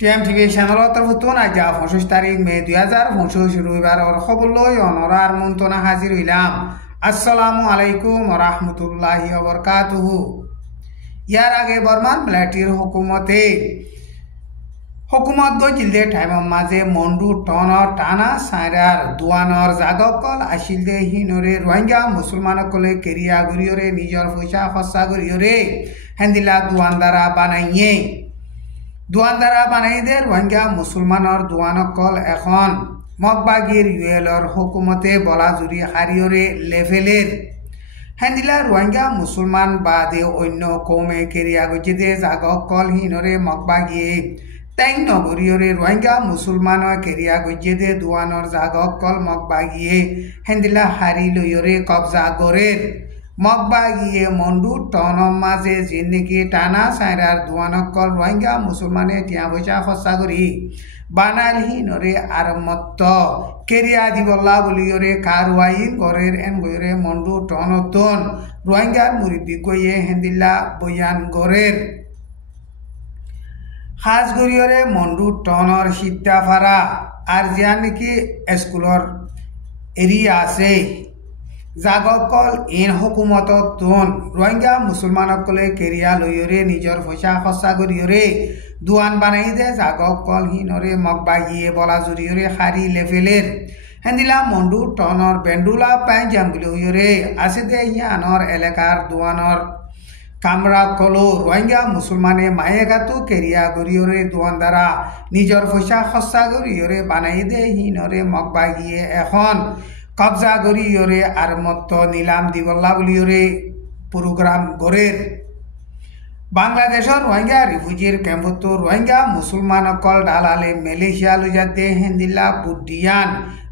TMTV চ্যানেলত তরফতুন আজ 25 তারিখ মে 2025 রবিবার খবর লই অনরার মন্তনা হাজির হইলাম। আসসালামু আলাইকুম ওয়া রাহমাতুল্লাহি ওয়া বারাকাতুহু। ইয়ার আগে বর্মান মিলিটারির হুকুমত গজিলদে টাইমর মাঝে মন্ডু টনর টানা সাইরার দুয়ানর জাগকল আসিলদে হিনরে রোহিঙ্গা মুসলমানকলে কেরিয়া গরিয়রে নিজর পয়সা খরচা গরিয়রে হেন্দিলা দুয়ানদারা বানাইদে রোহিঙ্গা মুসলমানর দুয়ানকল এখন মগবাগির ইউএলর হুকুমতে বলা জুড়ি হারিয়রে লেভেলের হেন্দিলা রোহিঙ্গা মুসলমান বাদে অন্য কৌমে কেরিয়া গজিদে জাগকল হিনরে মগবাগিয়ে তাই নগরীয়রে রোহিঙ্গা মুসলমান কেরিয়া গজিদে দুয়ানর জাগকল মগবাগিয়ে হেন্দিলা হারি লইয়রে কবজা গরের মগবাগিয়ে মন্ডু টনম মাঝে জিন্দিগি টানা সাইরার দুয়ানকল রোহিঙ্গা মুসলমানে টিয়া পয়সা খরচা করি বানাল হিনরে আরমত্ত কেরিয়া দিবল্লা বলিয়রে কারওয়াইন গরের এন গয়রে মন্ডু টনতন রোহিঙ্গার মুরিবি গইয়ে হেন্দিলা বয়ান গরের খাস গরিয়রে মন্ডু টনর সিদ্ধাফারা আর যা নাকি স্কুলর এরিয়া আছে জাগকল ইন হুকুমত তুন রোহিঙ্গা মুসলমানকলে কেরিয়া লইয়রে নিজর পয়সা খরচা করিয়রে দুয়ান বানাই দে জাগকল হিনরে মগবাগিয়ে বলা জুরিয়রে হারি লেভেলের হেন্দিলা মন্ডু টনর বেন্ডুলা পাইজাম গলিয়রে আছে দে ইয়ানর এলাকার দুয়ানর কামরা কলো রোহিঙ্গা মুসলমানে মায়েগাতু কেরিয়া গরিয়রে দোয়ানদারা নিজর পয়সা খরচা গরিয়রে বানাই দে হিনরে মগবাগিয়ে এখন কবজা গরিয়রে আর মত নিলাম দিবল্লা বলিয়রে প্রোগ্রাম গরের বাংলাদেশের রোহিঙ্গা রিফিউজির ক্যাম্পত রোহিঙ্গা মুসলমানকল ডালালে মালয়েশিয়া লইজাতে হেন্দিলা বুদ্ধিয়ান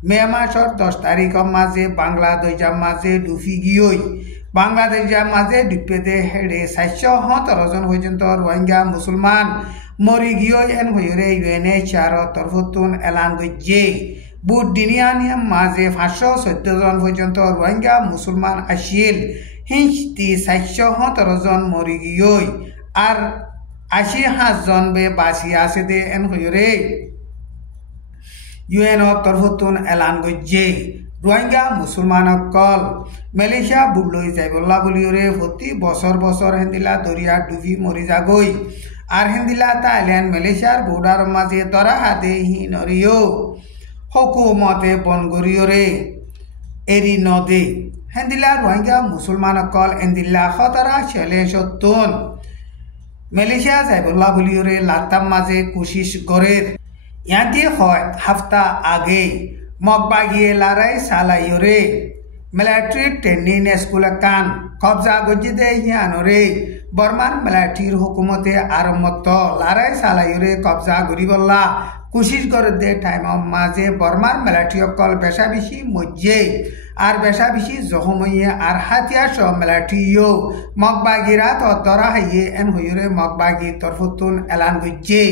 মে মাসের 10 তারিখের মাঝে বাংলাদেশের মাঝে ডুফি গিয়ে বাংলাদেশের মাঝে ডিপেদে হেডে 717 জন পর্যন্ত রোহিঙ্গা মুসলমান মরি গিয়ে এন হইরে UNHCR তরফতুন এলান গজ্জে বুদ্ধিনিয়ানিয়াম মাঝে 514 জন পর্যন্ত রোহিঙ্গা মুসলমান আসিল হিংসতি 717 জন মরি গিয়ে আর 87 জন বে বাসি আছে দে এন হইরে UN তরফতুন এলান গজ্জে রোহিঙ্গা মুসলমানকল মালয়েশিয়া বুলই যাইবল্লা বলিওরে প্রতি বছর হেন্দিলা দরিয়া ডুবি মরি যাগই আর হেন্দিলা থাইল্যান্ড মালয়েশিয়ার বর্ডার মাঝে তরা হাতে হিনরিও হুকুমতে বনগরিয়রে এরি নদে হেন্দিলা রোহিঙ্গা মুসলমানকল এন্দিল্লা খতরা ছেলে সত্তন মালয়েশিয়া যাইবল্লা বলিওরে লাতাম মাঝে কোশিশ গরের ইয়াতে হয় হাফতা আগে মগবাগিয়ে লারাই সালাইয়রে মিলিটারি ট্রেনিং স্কুল কান কবজা গজিদে ইয়ানরে বর্মান মিলিটারির হুকুমতে আরমত লারাই সালাইয়রে কবজা গরিবল্লা কোশিশ করে দে টাইম মাঝে বর্মান মিলিটারি অকল বেশা বেশি মজ্জে আর বেশা বেশি জহমইয়ে আর হাতিয়ার সহ মিলিটারিও মগবাগিরা তরা হাইয়ে এন হইরে মগবাগি তরফতুন এলান গজ্জে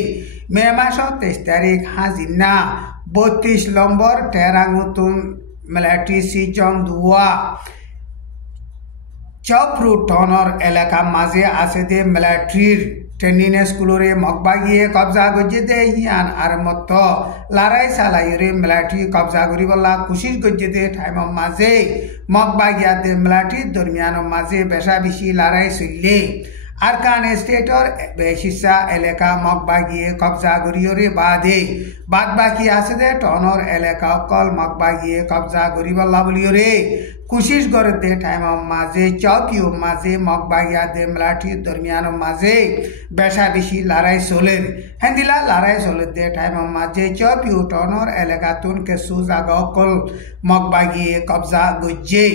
মে মাসের 23 তারিখ হাজিনা 32 নম্বর টেরাঙ্গুতুন মিলিটারি সিজন দুয়া চপ্রু টনর এলাকা মাঝে আছে দে মিলিটারির ট্রেনিং স্কুলরে মগবাগিয়ে কবজা গজ্জে হিয়ান আর মত লারাই সালাইরে মিলিটারি কবজা করিবলা কোশিশ গজ্জে টাইম মাঝে মগবাগিয়াতে মিলিটারির দরমিয়ান মাঝে বেশা বেশি লারাই চললে আরকান স্টেটর বেশিসা এলাকা মগবাগিয়ে কবজা গরিয়রে বাদ বাকি আছে দে টনর এলাকা অকল মগবাগিয়ে কবজা গরিবল্লা বলিয়রে কোশিশ করে দে টাইম মাঝে চৌকিও মাঝে মগবাগিয়া দে মিলিটারির দরমিয়ান মাঝে বেশা বেশি লড়াই চলের হেন্দিলা লড়াই চলে দে টাইম মাঝে চৌকিও টনর এলাকা তুন কেসু জাগা অকল মগবাগিয়ে কবজা গজ্জে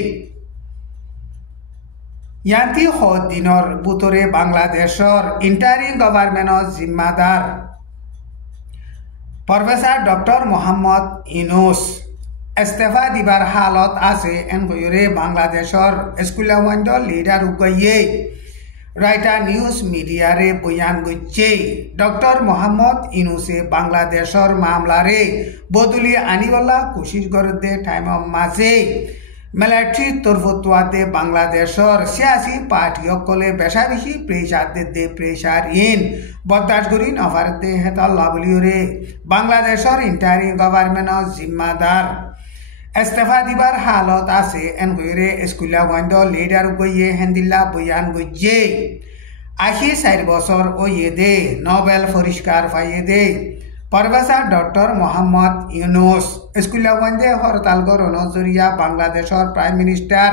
ইয়ান্তি দিনের বুতরে বাংলাদেশের ইন্টারিম গভর্নমেন্টর জিম্মাদার প্রফেসর ডক্টর মোহাম্মদ ইউনুস ইস্তফা দিবার হালত আছে এন হইরে বাংলাদেশের স্কুল লিডার উগাইয়ে রাইটার নিউজ মিডিয়ারে বয়ান গজ্জে ডক্টর মোহাম্মদ ইউনুসে বাংলাদেশের মামলারে বদলি আনিবলা কোশিশ করে দে টাইম মাঝে মিলিটারি তরফতুয়াতে বাংলাদেশের সিয়াসি পার্টিসকলে বেশা বেশি প্রেসার দে প্রেসার ইন বরদাস্ত করি নফারতে হেতাল্লা বলিওরে বাংলাদেশের ইন্টারিম গভর্নমেন্টর জিম্মাদার ইস্তফা দিবার হালত আছে এন হইরে স্কুলা ওয়ান্ড লিডার গইয়ে হেন্দিল্লা বয়ান গইয়ে 84 বছর ও দে নোবেল পুরস্কার পাইয়ে দে প্রফেসর ডক্টর মোহাম্মদ ইউনুস স্কুলা ওয়ান্ডে হরতাল জরিয়া বাংলাদেশের প্রাইম মিনিস্টার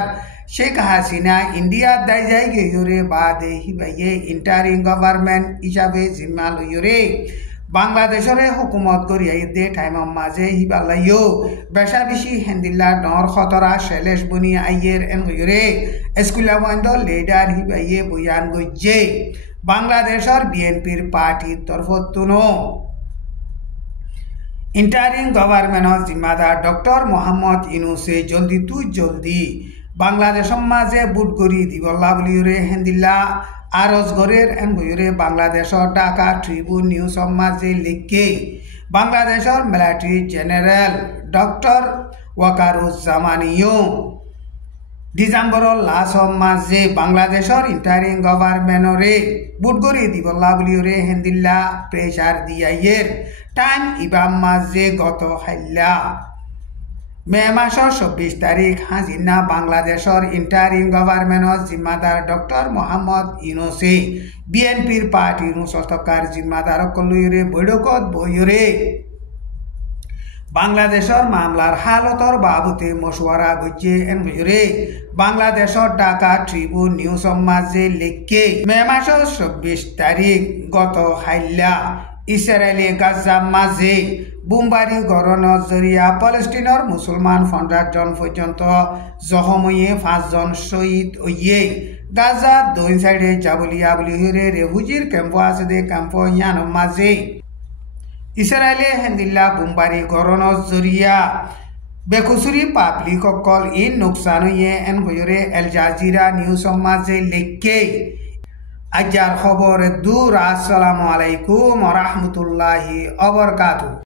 শেখ হাসিনা ইন্ডিয়া দায় যাই গিয়ে বাদে হিবাইয়ে ইন্টারিম গভর্নমেন্ট হিসাবে জিম্মা লইরে বাংলাদেশের হুকুমত করিয়াই দে টাইমের মাঝে হিবালাইও বেশা বেশি হেন্দিল্লা ডর খতরা শেলেশ বনি আইয়ের এন হইরে স্কুলা ওয়ান্ড লিডার হিবাইয়ে বয়ান গইয়ে বাংলাদেশের বিএনপির পার্টির তরফতুনো ইন্টারিম গভর্নমেন্টর জিম্মাদার ডক্টর মোহাম্মদ ইউনুসে জলদি তু জলদি বাংলাদেশের মাঝে বুট করি দিবল্লা বলিওরে হেন্দিল্লা আরজ গরের এন বইরে বাংলাদেশের ঢাকা ট্রিবিউন নিউজ মাঝে লিখে বাংলাদেশের মিলিটারি জেনারেল ডক্টর ওয়াকারুজ্জামানিও ডিসেম্বরের লাস্ট মাঝে বাংলাদেশের ইন্টারিম গভর্নমেন্টরে বুট করি দিবল্লা বলিওরে হেন্দিল্লা প্রেসার দিয়াইয়ের টাইম ইবাম মাঝে গত হাইল্লা মে মাসের 24 তারিখ হাজিনা বাংলাদেশের ইন্টারিম গভর্নমেন্টর জিম্মাদার ডক্টর মোহাম্মদ ইউনুসে বিএনপির পার্টির সরকার জিম্মাদার কলইরে বৈঠকত বইরে বাংলাদেশের মামলার হালতর বাবুতে মশওয়ারা গইয়ে এন হইরে বাংলাদেশের ঢাকা ট্রিবিউন নিউজ মাঝে লিখে মে মাসের 24 তারিখ গত হাইল্লা ইসরায়েলি গাজা মাঝে বোমবারি গড়নের জরিয়া পলেস্টিনের মুসলমান 15 জন পর্যন্ত জখম হয়ে 5 জন শহীদ হইয়ে গাজা দুই সাইডে যাবলিয়া বলি হইরে রেফুজির ক্যাম্প আছে দে ক্যাম্প ইয়ান মাঝে ইসরায়েলে হেন্দিল্লা বোমবারি গড়নের জরিয়া বেকুসুরি পাবলিক অকল ইন নোকসান হইয়ে এন হইরে এল জাজিরা নিউজ মাঝে লিখে আজার খবর দূর আসসালামু আলাইকুম ওয়া রাহমাতুল্লাহি ওয়া বারাকাতুহু।